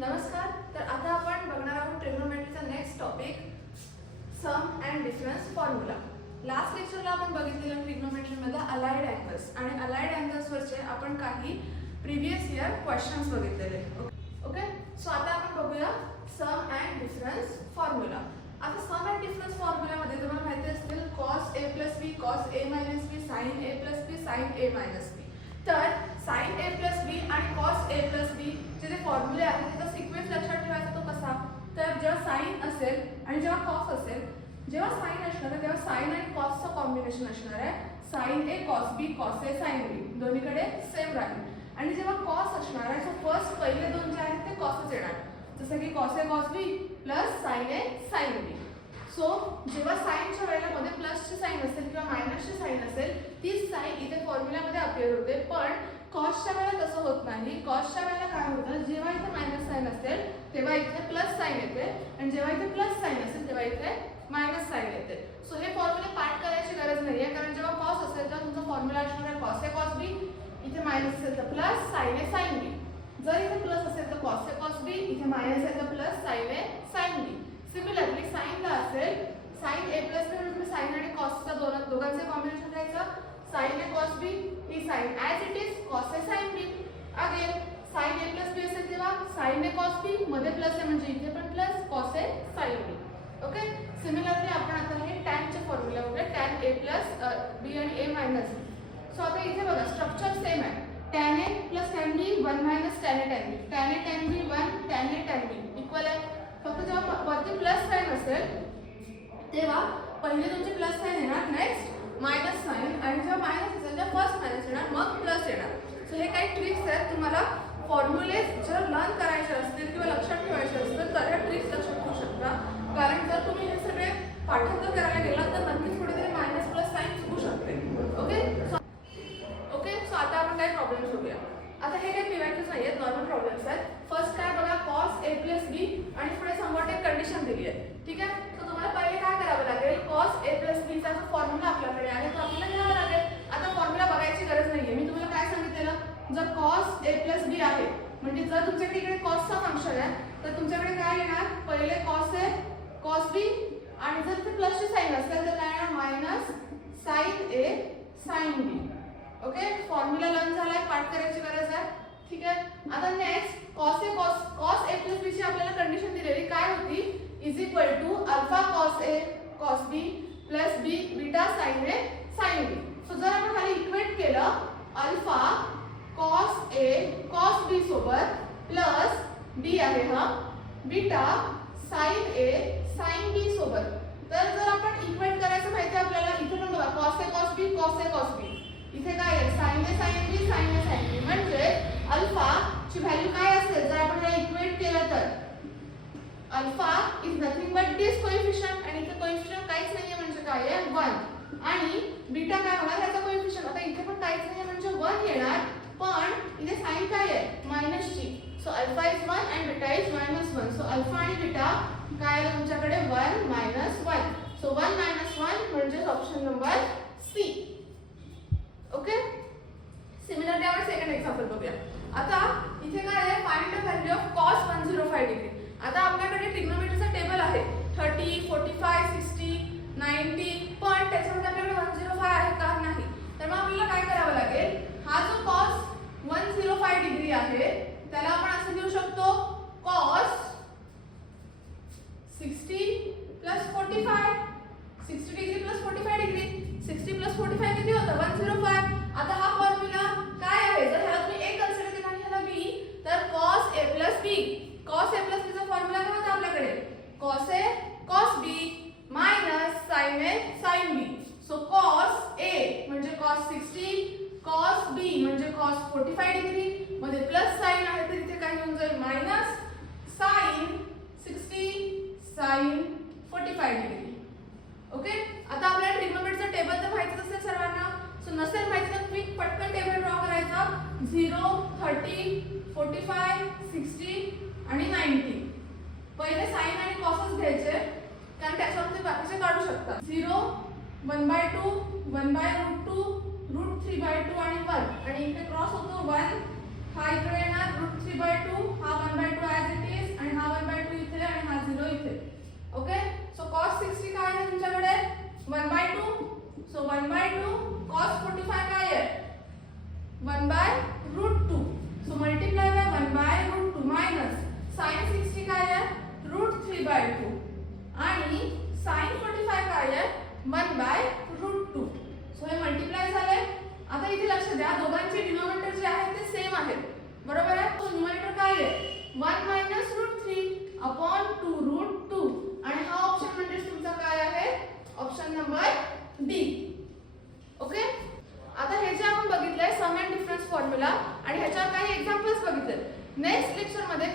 नमस्कार. तर आता आपण बघणार आहोत ट्रिग्नोमेट्रीचा next topic sum and difference formula. Last लेक्चरला आपण बघितलेलं ट्रिग्नोमेट्रीमध्ये अलाइड अँगल्स आणि अलाइड अँगल्सवरचे आपण काही प्रिव्हियस इयर क्वेश्चन्स बघितलेले. ओके, सो आता आपण बघूया सम अँड डिफरन्स फॉर्म्युला. आता सम अँड डिफरन्स फॉर्म्युलामध्ये तुम्हाला माहिती असतील cos a plus b cos a minus b sin a plus b sin a minus b. तर sin a plus b आणि cos a plus b जे फॉर्म्युले आहेत त्याचा सिक्वेन्स लक्षात ठेवायचा तो कसा. तर जेव्हा साइन असेल आणि जेव्हा cos असेल, जेव्हा साइन असणार आहे तेव्हा साइन आणि cosचं कॉम्बिनेशन असणार आहे. sin a cos b cos a sin b दोन्हीकडे सेम राहील. आणि जेव्हा cos असणार आहे सो फर्स्ट पहिले दोन जे आहेत ते cosच येणार, जसं की cos a cos b plus sin a sin b. So जेव्हा साइनच्या वेळेला मध्ये प्लसची साइन असेल किंवा मायनसची साइन असेल तीच साइन इथे फॉर्म्युलामध्ये अपियर होते. पण कॉसच्या वेळेला तसं होत नाही. कॉसच्या वेळेला काय होतं, जेव्हा इथे मायनस साइन असेल तेव्हा इथे प्लस साइन येते आणि जेव्हा इथे प्लस साइन असेल तेव्हा इथे मायनस साइन येते. सो हे फॉर्म्युले पाठ करायची गरज नाही आहे, कारण जेव्हा कॉस असेल तेव्हा तुमचा फॉर्म्युला असणार आहे cos a cos b, इथे मायनस असेल तर plus sin a sin b. जर इथे प्लस असेल तर cos a cos b, इथे मायनस असेल तर plus sin a sin b. Similarly साइनला असेल sin a plus b म्हणजे तुम्ही sin आणि cosचा दोघांचे कॉम्बिनेशन घ्यायचं. sin a cos b he sin as it is cos a sin b. Again sin a plus b असेल तेव्हा sin a cos b मध्ये प्लस आहे म्हणजे इथे पण plus cos a sin b. Okay, similarly आपण आता हे tan चे फॉर्म्युला बघूया. tan a plus b आणि a minus b. सो आता इथे बघा स्ट्रक्चर सेम आहे. tan a plus tan b 1 minus tan a tan b. tan a tan b 1 tan a tan b equal आहे. फक्त जेव्हा वरती प्लस साइन असेल तेव्हा पहिले तुमचे प्लस साइन येणार, नेक्स्ट मायनस साइन आणि जेव्हा मायनस असेल तेव्हा फर्स्ट मायनस येणार मग प्लस येणार. सो हे काही ट्रिक्स आहेत. तुम्हाला फॉर्म्युले जर लर्न करायचे असतील किंवा लक्षात ठेवायचे असतील तर ह्या ट्रिक्स लक्षात ठेवू शकता. कारण जर तुम्ही हे सगळे पाठांतर करायला गेलात तर नक्कीच कुठेतरी मायनस प्लस साइन चुकू शकते. ओके, सो आता आपण काही प्रॉब्लेम्स बघूया. आता हे काही पीवायक्यूज नाही आहेत, नॉर्मल प्रॉब्लेम्स आहेत. फर्स्ट काय बघा, cos a plus b आणि पुढे समोर एक कंडिशन दिली आहे. ठीक आहे, तर तुम्हाला पहिले काय करावं लागेल, cos a plus b चा जो फॉर्म्युला आपल्याकडे आहे तो आपल्याला घ्यावा लागेल. आता फॉर्म्युला बघायची गरज नाहीये. मी तुम्हाला काय सांगितलेलं, जर cos a plus b आहे म्हणजे जर तुमच्याकडे इकडे cosचा फंक्शन आहे तर तुमच्याकडे काय येणार, पहिले cos a cos b आणि जर ते प्लसची साइन असेल तर काय येणार minus sin a sin b. Okay, formula learn झालाय, पाठ करायची गरज आहे. ठीक आहे, आता next cos a plus b ची आपल्याला कंडिशन दिलेली काय होती, is equal to alpha cos a cos b plus b beta sin a sin b. So जर आपण खाली इक्वेट केलं alpha cos a cos b सोबत प्लस b आहे हा beta sin a sin b सोबत, तर जर आपण इक्वेट करायचं माहिती आपल्याला, इथे पण बघा cos a cos b cos a cos b, इथे काय आहे sin a sin b sin a sin b. म्हणजे अल्फा ची व्हॅल्यू काय असेल जर आपण याला इक्वेट केलं तर alpha is nothing but this coefficient आणि इथे कोएफिशिएंट काहीच नाहीये म्हणजे काय आहे 1 आणि बीटा काय होणार याचा कोएफिशिएंट. आता इथे पण काहीच नाहीये म्हणजे 1 येणार, पण इथे साइन काय आहे मायनस ची. सो अल्फा इज 1 आणि बीटा इज -1. सो अल्फा आणि बीटा काय आलं तुमच्याकडे 1 -1. सो 1 -1 म्हणजे option number C. Okay, similarly आपण सेकंड एक्झाम्पल बघूया. आता इथे काय आहे, find the value of cos 105 degree. आता आपल्याकडे ट्रिग्नोमेट्रीचा टेबल आहे 30 45 60 90, पण त्याच्यामध्ये आपल्याकडे 105 आहे का नाही. तर मग आपल्याला काय करावं लागेल, हा जो cos 105 डिग्री आहे त्याला आपण असं लिहू शकतो cos 60 + 45. 60 डिग्री + 45 डिग्री, 60 + 45 किती होतं 105. आता हा फॉर्म्युला काय आहे, जर ह्याला तुम्ही a कन्सिडर केला आणि ह्याला b, तर cos a plus b. cos a plus b चा फॉर्म्युला काय होता आपल्याकडे, cos a cos b minus sin a sin b. So cos a म्हणजे cos 60, cos b म्हणजे cos 45 डिग्री मध्ये प्लस साइन आहे तर इथे काय होऊन जाईल minus sin 60 sin 45 degree. Okay, आता आपल्याला ट्रिग्नोमेट्रीचा टेबल तर माहितीच असेल सर्वांना. सो नसेल माहिती तर तुम्ही पटकन टेबल ड्रॉ करायचा 0 30 45 60 आणि 90. पहिले साइन आणि कॉसच घ्यायचे कारण त्याच्यावर तुम्ही बाकीचे काढू शकता. 0 1/2 1/√2 √3/2 आणि 1 आणि इथे क्रॉस होतो 1, हा इकडे येणार √3/2, हा 1/2 ॲज इट इज 3/2 आणि sin 45 काय आहे 1/√2. सो हे मल्टिप्लाय झाले. आता इथे लक्ष द्या दोघांचे डिनॉमिनेटर जे आहेत ते सेम आहेत बरोबर आहे. तो न्यूमरेटर काय आहे 1 - √3/2√2 आणि हा ऑप्शन म्हणजे तुमचा काय आहे ऑप्शन नंबर डी. ओके. आता हे जे आपण बघितलंय सम अँड डिफरन्स फॉर्म्युला आणि ह्याच्यावर काही एक्झाम्पल्स बघितले. नेक्स्ट लेक्चर मध्ये